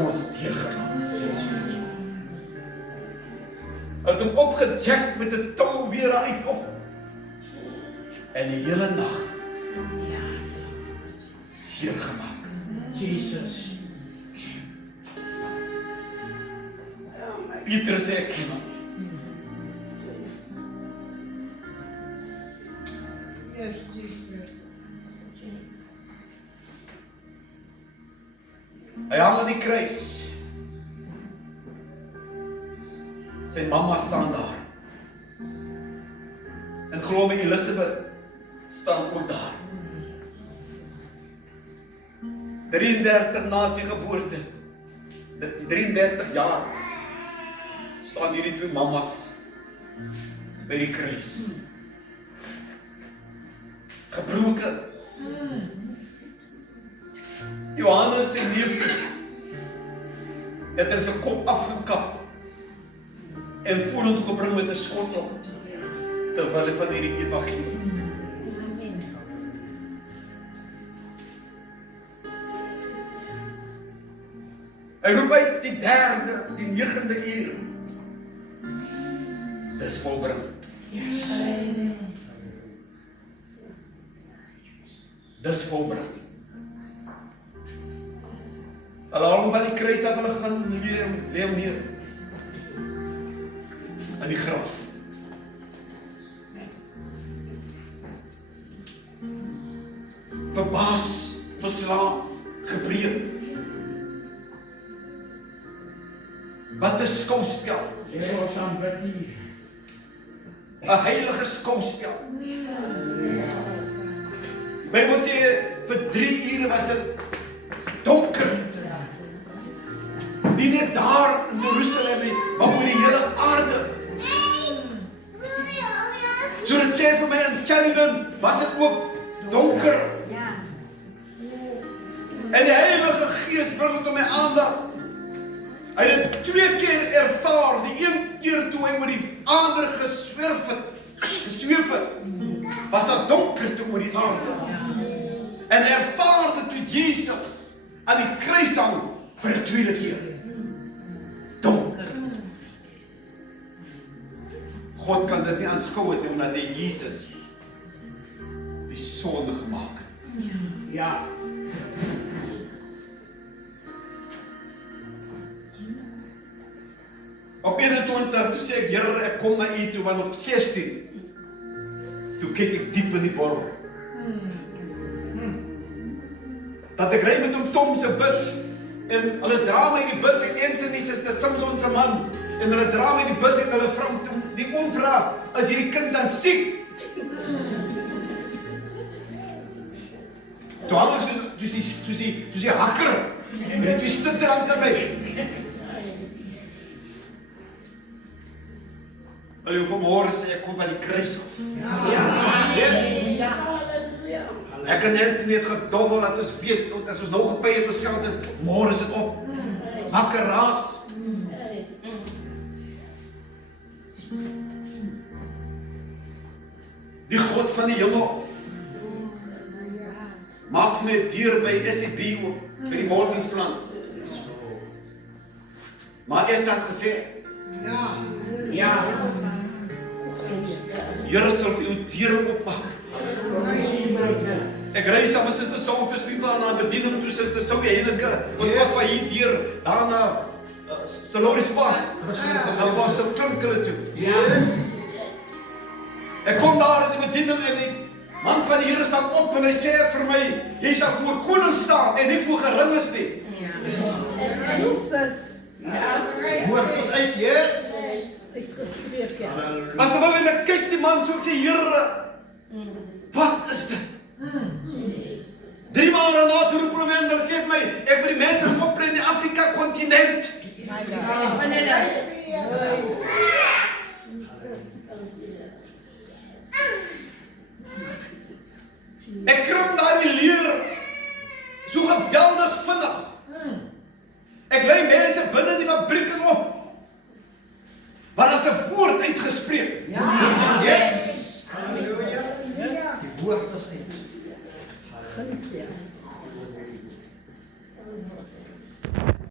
ons teëgemaak. Het hom opgejack met 'n tou weer uit op. En die hele nag seer gemaak. Jesus. Pieter sê ek ken hom. Yes, Jesus. Hy hang aan die kruis. Sy mamma staan daar. En glo my, Elisabeth staan ook daar. 33 na sy geboorte, 33 jaar, staan hierdie twee mammas by die kruis. Gebroken. Johannes sy neefie het sy kop afgekap en vorentoe gebring met 'n skottel terwyl van hierdie evangelie. Hy roep uit die 3de, die 9de uur. Dis volbring. Dis volbring. Hulle haal hom van die kruis af, hulle gaan lê hom neer in die graf. Verbaas, verslaan, gebreek. Wat 'n skouspel. 'n heilige skouspel. Bybel sê vir 3 ure was dit donker. Nie net daar in Jerusalem nie, maar oor die hele aarde. So dit sê vir my in Caledon was dit ook donker. En die Heilige Gees bring dit op my aandag. Hy het dit 2 keer ervaar, die 1 keer toe hy oor die aarde gesweef het, was daar donker toe oor die aarde. En ervaar dit toe Jesus aan die kruis hang vir 'n tweede keer. Donker. God kan dit nie aanskou het omdat hy Jesus die sonde gemaak het. Ja. Op 21, toe sê ek, Here, ek kom na u toe, want op 16, toe kyk ek diep in die borrel. Dat ek ry met hom Tom se bus, en hulle dra my die bus, en Anthony is die Samson se man, en hulle dra my die bus, en hulle vrou, die oom vra, is hierdie kind dan siek? Toe hang ek soos die hakker, met die twee stitte langs aan my. Wil jy vanmôre sê, ek kom by die kruis af. Ek en Anthony het gedobbel, dat ons weet, as ons nou gepay het, ons geld is, môre is dit op. Maak 'n raas. Die God van die hemel, maak vir my 'n deur by SCB op, by die Morgensplan. Maar ek het gesê, Ja. Here sal vir jou deure oopmaak. Ek ry saam met Suster Sophus nie na 'n bediening toe, Suster Sophie Henneke. Ons was van hier deur daarna Saloris pas. Dan was so klink hulle toe. Ek kom daar in die bediening en die man van die Here staan op en hy sê vir my, jy sal voor koning staan en nie voor geringes nie. Jesus. Woord ons uit, yes. Is gespreek, ja. As nou en ek kyk die man so sê, Here, wat is dit? 3 maal daarna toe roep hulle en hulle sê vir my, ek moet die mense oplei in die Afrika kontinent. Ek krim daar die leer so geweldig vinnig. Ek lei mense binne in die fabriek op. Maar as 'n woord uitgespreek. Yes. Halleluja. Die woord is uit.